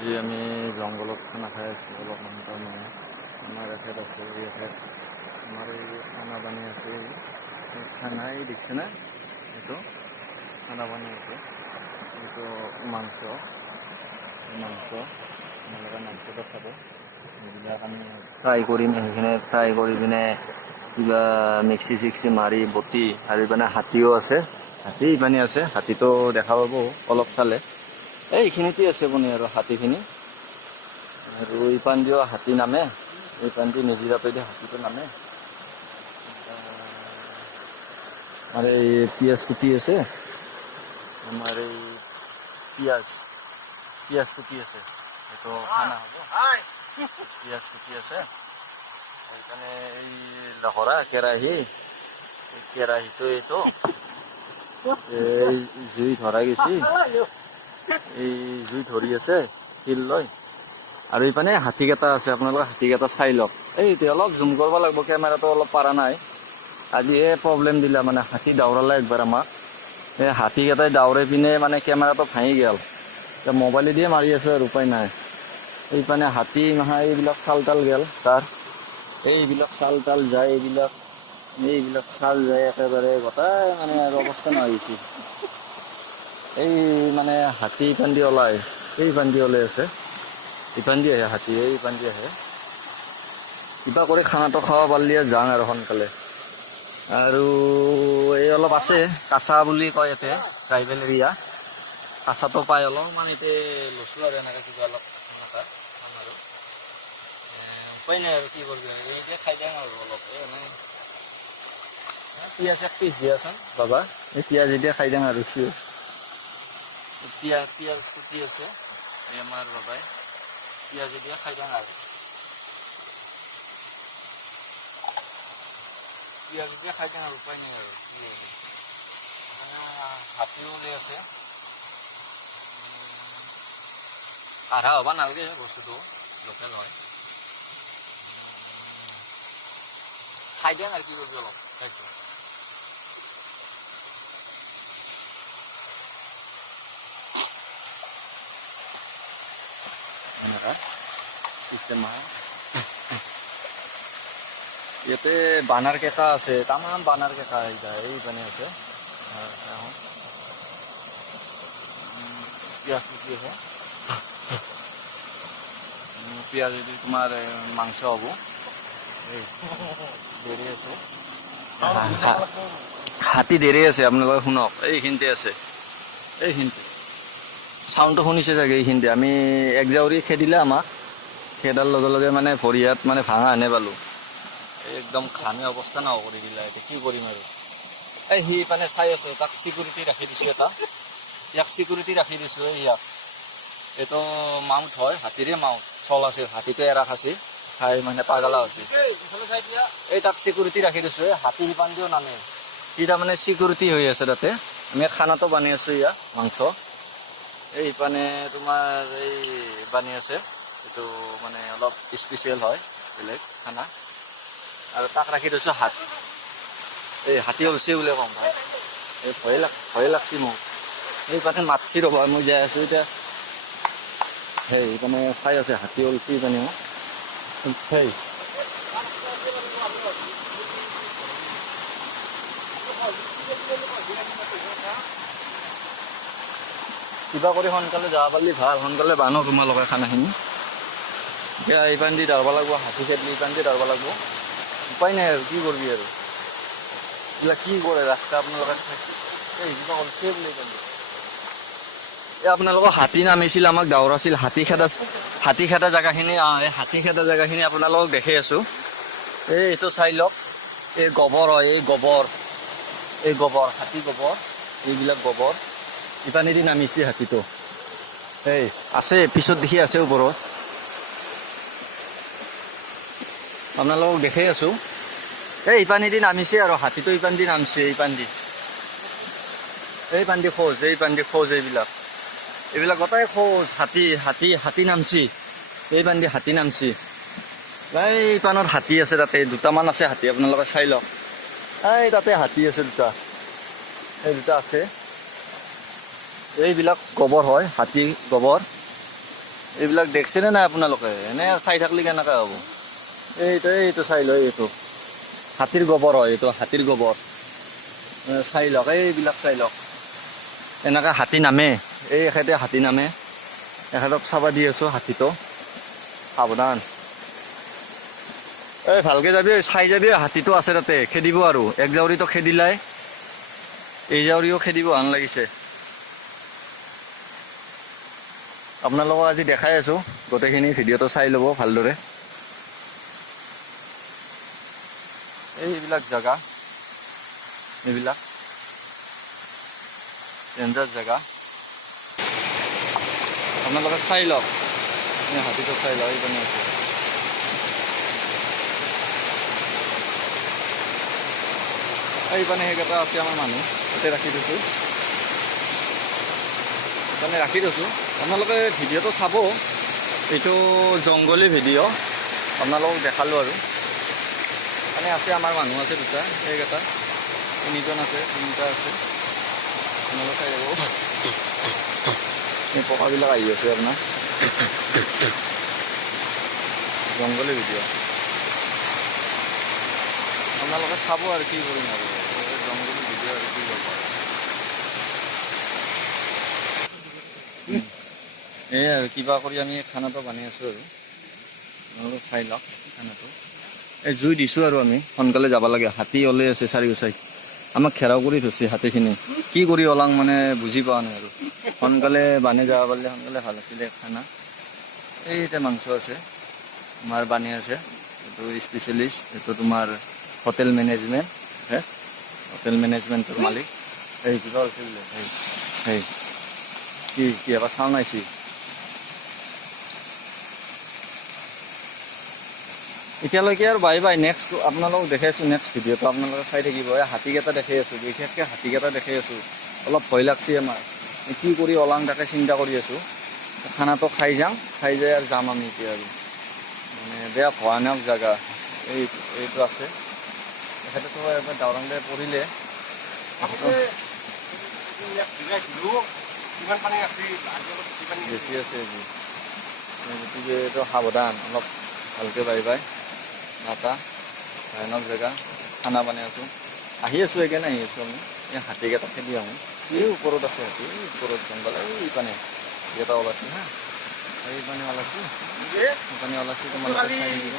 যি আমি জংঘলত খানা খাই আছোঁ অলপমান তাৰমানে আমাৰ এখেত আছে এই এখেত আমাৰ এই খানা বানি আছে খানাই দেখছে না এইটো খানা বানি আছে এইটো মাংস আপোনালোকে মাংসটো খাব এইবিলাক আমি ফ্ৰাই কৰিম সেইখিনি ফ্ৰাই কৰি পিনে কিবা মিক্সি চিক্সি মাৰি বটি আৰু মানে হাতীও আছে হাতী ইমানে আছে হাতীটো দেখা পাব অলপ চালে এইখিনিতে আছে মানে আৰু হাতীখিনি আৰু ইপান দিও হাতী নামে ইপান দি মেজিৰা পেদি হাতীটো নামে আৰু এই পিঁয়াজ কুটি আছে আমাৰ এই পিঁয়াজ কুটি আছে এইটো খানা হ'ব পিঁয়াজ কুটি আছে সেইকাৰণে এই লহৰা কেৰাহীটো এইটো এই জুই ধৰা গৈছে এই জুই ধৰি আছে শিল লৈ আৰু ইপানে হাতীকেইটা আছে আপোনালোকে হাতীকেইটা চাই লওক এইটো অলপ জুম কৰিব লাগিব কেমেৰাটো অলপ পাৰা নাই আজি এই প্ৰব্লেম দিলা মানে হাতী দাউৰালে একবাৰ আমাক এই হাতীকেইটাই দাউৰাই পিনে মানে কেমেৰাটো ভাঙি গ'ল এতিয়া মোবাইলে দিয়ে মাৰি আছোঁ আৰু উপায় নাই এইপানে হাতী নহয় এইবিলাক চাল তাল গ'ল তাৰ এইবিলাক চাল তাল যায় এইবিলাক চাল যায় একেবাৰে গোটাই মানে আৰু অৱস্থা নহৈছে এই মানে হাতী ইপান্দি ওলাই এই পান্দি ওলাই আছে ইপান্দি আহে হাতী এই পান্দি আহে কিবা কৰি খানাটো খাব পাৰিলে যাওঁ আৰু সোনকালে আৰু এই অলপ আছে কাঁচা বুলি কয় ইয়াতে ট্ৰাইবেল এৰিয়া কাঁচাটো পায় অলপমান এতিয়া লৈছোঁ আৰু এনেকৈ কিবা অলপ এনেকুৱা খাম আৰু উপায় নাই আৰু কি কৰিবি এইটোৱে খাই দিওঁ আৰু অলপ এই মানে পিঁয়াজ এক পিচ দিয়াচোন বাবা এই পিঁয়াজ এতিয়া খাই দিওঁ আৰু পিঁয়াজ কুটি আছে এই আমাৰ বাবাই পিঁয়াজ এতিয়া খাই দিওঁ আৰু পিঁয়াজ এতিয়া খাই দিওঁ আৰু উপায় নাই আৰু কি কৰিবি হাতীও ওলাই আছে আধা হ'ব নালাগে বস্তুটো লোকেল হয় খাই দিওঁ আৰু কি কৰিবি অলপ খাইছোঁ এনেকুৱা চিষ্টেম হয় ইয়াতে বানাৰ কেঁকা আছে তামাম বানাৰ কেঁকা এই পানী আছে পিঁয়াজ কুটি আছে পিঁয়াজ যদি তোমাৰ মাংস হ'ব দেৰি আছে হাতী দেৰি আছে আপোনালোকে শুনক এইখিনিতে আছে এইখিনিতে চাউণ্ডটো শুনিছে চাগে এইখিনিতে আমি এক জাউৰি খেদিলে আমাক খেদাৰ লগে লগে মানে ভৰি হাত মানে ভাঙা আনে পালোঁ একদম ঘামে অৱস্থা নহ'ব কৰি দিলা এতিয়া কি কৰিম আৰু এই সি মানে চাই আছে তাক চিকিউৰিটি ৰাখি দিছোঁ ইয়াক চিকিউৰিটি ৰাখি দিছোঁ ইয়াক এইটো মাউণ্ট হয় হাতীৰে মাউণ্ট চল আছে হাতীটো এৰা খাচি খাই মানে পাগলা হৈছে এই তাক চিকিউৰিটি ৰাখি দিছোঁ হাতী বান্ধিও নানে সি তাৰমানে চিকিউৰিটি হৈ আছে তাতে আমি খানাটো বানি আছোঁ ইয়াত মাংস এই মানে তোমাৰ এই বানি আছে এইটো মানে অলপ স্পেচিয়েল হয় বেলেগ খানা আৰু তাক ৰাখি থৈছোঁ এই হাতী ওলছি বুলি কম ভাই এই ভয়ে লাগছি মোক এই পাতে মাতছি ৰ'বা মই যাই আছোঁ এতিয়া সেই মানে চাই আছে হাতী ওলছি পানী সেই কিবা কৰি সোনকালে যাব পাৰিলে ভাল সোনকালে বানো তোমালোকে খানাখিনি এতিয়া এইপান দি ধৰিব লাগিব হাতী খেদি এইপান দি ধৰিব লাগিব উপায় নাই আৰু কি কৰিবি আৰু এইবিলাক কি কৰে ৰাস্তা আপোনালোকে এই কিবা কৰিছে বুলি এই আপোনালোকৰ হাতী নামিছিল আমাক দাউৰাছিল হাতী খেদা জেগাখিনি এই হাতী খেদা জেগাখিনি আপোনালোকক দেখি আছোঁ এইটো চাই লওক এই গোবৰ হয় এই গোবৰ হাতী গোবৰ এইবিলাক গোবৰ ইপানেদি নামিছে হাতীটো এই আছে পিছত দেখি আছে ওপৰত আপোনালোকক দেখি আছোঁ এই ইপানেদি নামিছে আৰু হাতীটো ইপানেদি নামিছে এইপানেদি খোজ এইবিলাক গোটাই খোজ হাতী নামছি এইপানেদি হাতী নামছি এই পানত হাতী আছে তাতে দুটামান আছে হাতী আপোনালোকে চাই লওক এই তাতে হাতী আছে দুটা এই দুটা আছে এইবিলাক গোবৰ হয় হাতী গোবৰ এইবিলাক দেখছেনে নাই আপোনালোকে? এনে চাই থাকিলে কেনেকৈ হ'ব? এইটো চাই লয়, এইটো হাতীৰ গোবৰ হয়, এইটো হাতীৰ গোবৰ। চাই লওক, এইবিলাক চাই লওক। এনেকৈ হাতী নামে, এই এখেতে হাতী নামে। এখেতক চাব দি আছোঁ হাতীটো, সাৱধান। এই ভালকৈ যাবি, চাই যাবি, হাতীটো আছে তাতে, খেদিব আৰু। এক জাউৰিটো খেদিলাই, এই জাউৰিও খেদিব হান লাগিছে। আপোনালোকক আজি দেখাই আছোঁ, গোটেইখিনি ভিডিঅ'টো চাই ল'ব ভালদৰে। এইবিলাক জেগা, এইবিলাক ডেঞ্জাৰ জেগা, আপোনালোকে চাই লওক। হাতীটো চাই লওক, এইপিনে আছে। এইপিনে সেইকেইটা আছে আমাৰ মানুহ, তাতে ৰাখি থৈছোঁ, সেইকাৰণে ৰাখি থৈছোঁ। আপোনালোকে ভিডিঅ'টো চাব, এইটো জংঘলী ভিডিঅ', আপোনালোকক দেখালোঁ আৰু। মানে আছে আমাৰ মানুহ আছে দুটা, সেইকেইটা তিনিজন আছে, তিনিটা আছে। আপোনালোকে চাই যাব। এই পকাবিলাক আহি আছে আপোনাৰ, জংঘলী ভিডিঅ'। আপোনালোকে চাব আৰু কি কৰিম আৰু, জংঘলী ভিডিঅ' আৰু কি কৰিব। এই আৰু কিবা কৰি আমি খানাটো বনাই আছোঁ আৰু, আপোনালোকে চাই লওক খানাটো। এই জুই দিছোঁ আৰু আমি সোনকালে যাব লাগে, হাতী ওলাই আছে চাৰিওচাই, আমাক ঘেৰাও কৰি থৈছে হাতীখিনি। কি কৰি ওলাং মানে বুজি পোৱা নাই আৰু। সোনকালে বানে যাব পাৰিলে সোনকালে ভাল আছিলে খানা। এইতে মাংস আছে, আমাৰ বানে আছে, এইটো স্পেচিয়েলিষ্ট, এইটো তোমাৰ হোটেল মেনেজমেণ্ট, হোটেল মেনেজমেণ্টৰ মালিক। এই কিবা হৈছে বোলে, সেই কি এবাৰ চাউণ্ড আহিছে। এতিয়ালৈকে আৰু বাই বাই, নেক্সট আপোনালোকক দেখাইছোঁ, নেক্সট ভিডিঅ'টো আপোনালোকে চাই থাকিব। এই হাতীকেইটা দেখাই আছোঁ, বিশেষকৈ হাতীকেইটা দেখাই আছোঁ। অলপ ভয় লাগছে আমাৰ, কি কৰি ওলাং তাকে চিন্তা কৰি আছোঁ। খানাটো খাই যাম, খাই যাই আৰু যাম আমি এতিয়া আৰু। মানে বেয়া ভয়ানক জেগা, এইটো আছে। তেখেতেতো এবাৰ দাউৰাংতে পৰিলে। বেছি আছে আজি, গতিকে এইটো সাৱধান, অলপ ভালকৈ বাই বাই। নাটা ভয়ানক জেগা, খানা বনাই আছোঁ, আহি আছোঁ, সেইকাৰণে আহি আছোঁ আমি। এই হাতীকেইটা খেদি আহোঁ। এই ওপৰত আছে হাতী, এই ওপৰত জংঘল, এইপানে এটা ওলাইছে হা, এইপানে ওলাইছোঁ, সেইপানে ওলাইছোঁ, তোমালোকে চাই দিব।